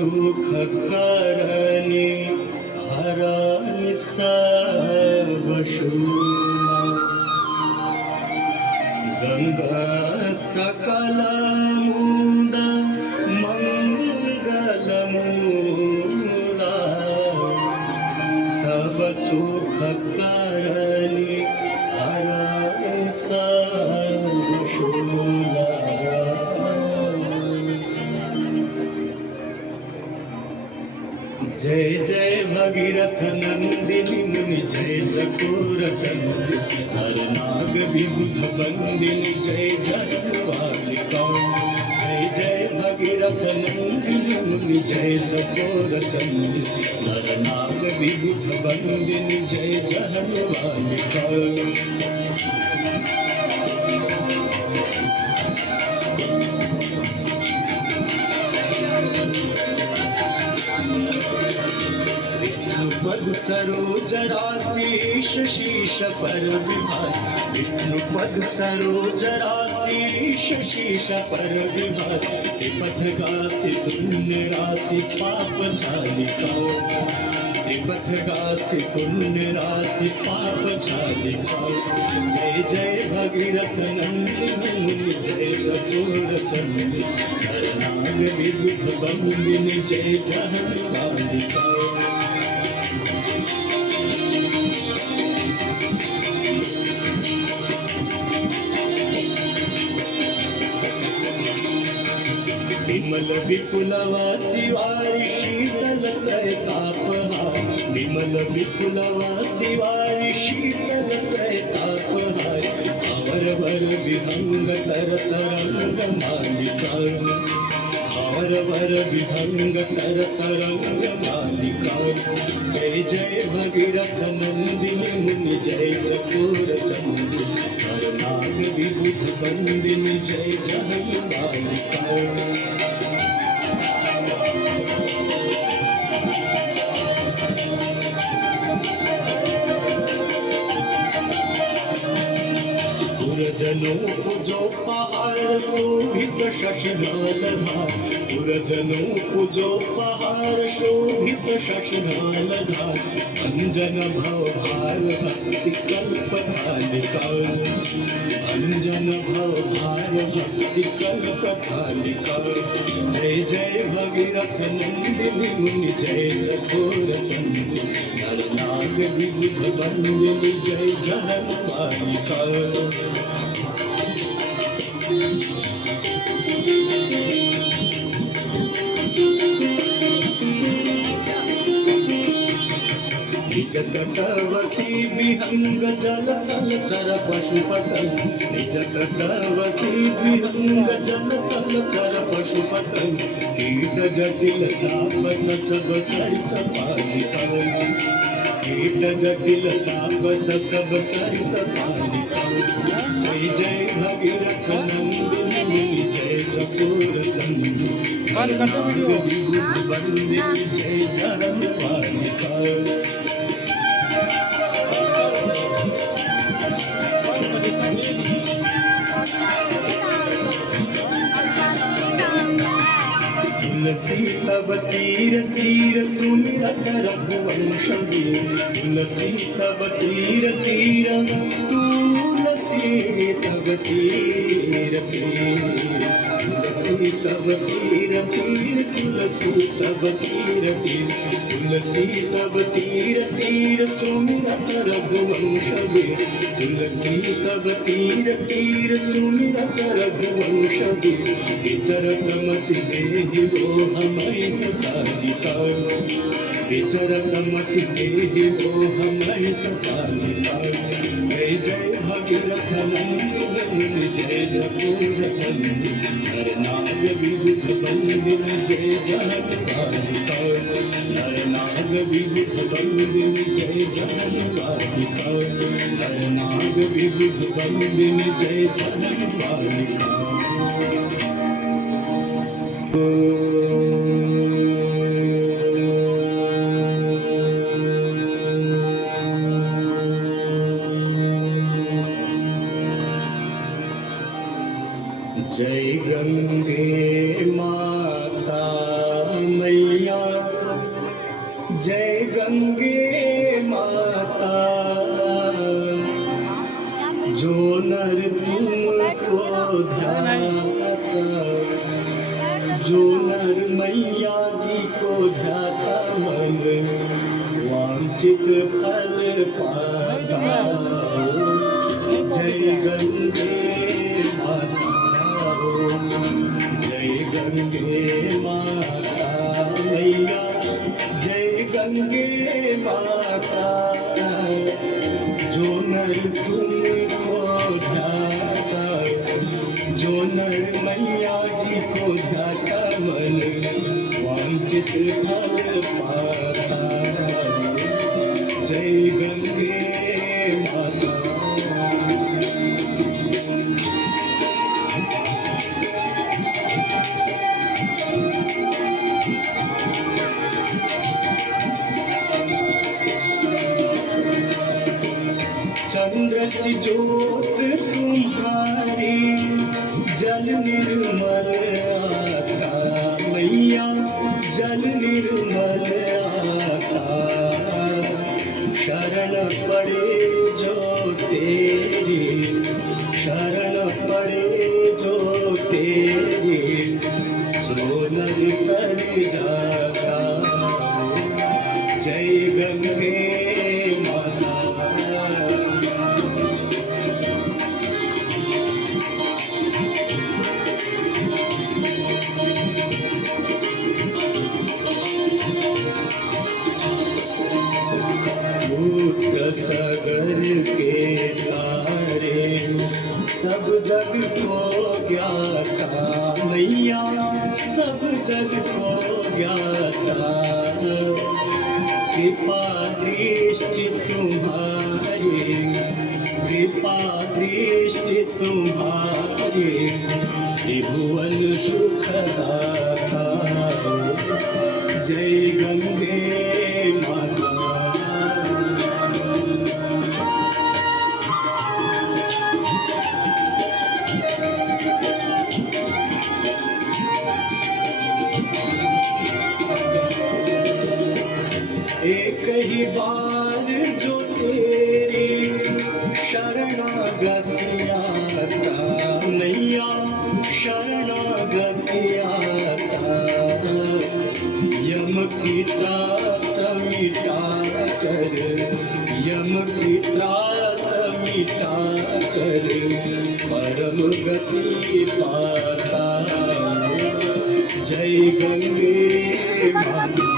सुखकारणी हरानि सर्व शूला गंगा सकलमुद मंगलमूला सब सुखकारणी हरानि सर्व शूला जय जय भगीरथ नंदिनी मुनि जय चकोर चंद्र हर नाग विबुध बंदिनी जय जगवालिका जय जय भगीरथ नंदिनी मुनि जय चकोर चंद्र हर नाग विबुध बंदिनी जय जगवालिका पद सरोज राशीष शीश पर विभार विष्णु पद सरोज राशीष शीश पर विभार त्रिपथ गासी पुण्य राशि पाप झालिका त्रिपथ गासी पुण्य राशि पाप झालिका जय जय भगीरथ नंदिनी मुनि जय चकोर चंद्र हर नाग विबुध बंदिनी जय जगवालिका विमल विपुलवासी वारी शीतल त्रैतापहार विमल विपुलवासी वारी शीतल त्रैतापहार अवर वर विहंग तर तरंग मालिका अवर वर विहंग तर तरंग मालिका जय जय भगीरथ नंदिनी मुनि जय चकोर चंद्र हर नाग विबुध बंदिनी जय जगवालिका पुरजनो पूजो पहाड़ शोभित शशिधालधार पुरजनो पूजो पहाड़ शोभित शशिधालधार अंजन भव भार भक्ति कल्प धालिका अंजन भव भार भक्ति कल्प धालिका जय जय भगीरथ नंदिनी मुनि जय चकोर चंद्र नर नाग विबुध बंदिनी जय जगवालिका निज तटवसी विहंग जल तल चर पशुपतन निज तटवसी विहंग जल तल चर पशुपतन कीट जटिल तापस सब सरिस पालिका कीट जटिल तापस सब सरिस पालिका जय जय भगीरथ नंदिनी मुनि जय चकोर चंद्र हर नाग विबुध बंदिनी जय जगवालिका तुलसी तब तीर तीर सुमिरत रघुवंश तुलसी तब तीर तीर तुलसी तब तीर तुलसी तब तीर तीर तुलसी तब तीर तीर तुलसी तब तीर तीर सुमिरत रघुवंश तुलसी तब तीर तीर सुमिरत रघुवंश विचरत मति देहि वो हमें सतालिका विचरत मति देहि वो हमें सतालिका जय जय भगीरथ नंदिनी जय चकोर चंद्र हर नाग विबुध बंदिनी जय जगवालिका हर नाग विबुध बंदिनी जय जगवालिका हर नाग विबुध बंदिनी जय जगवालिका जय गंगे माता मैया सुख फल पाता। जय गंगे माता हो, जय गंगे माता मैया, जय गंगे माता। जो नर तुमको ध्याता, जो नर मैया जी को ध्याता, मन वांछित फल पाता। जय गंगे माता। चंद्र सी ज्योत तुम्हारी, जल निर्मल आता मैया, जल निर्मल आता। शरण पड़े जो तेरी, शरण पड़े जो तेरी, सोनर कर जाता। जय गंगे माता। सगर के तारे सब जग को ज्ञाता मैया, सब जग को ज्ञाता। कृपा दृष्टि तुम्हारी, कृपा दृष्टि तुम्हारी, त्रिभुवन सुखदाता। जय गंगे माता। एक ही बार जो तेरी शरणागति आता मैया, शरणागति आता। यम की त्रास मिटा कर, यम की त्रास मिटा कर, परम गति पाता। जय गंगे माता।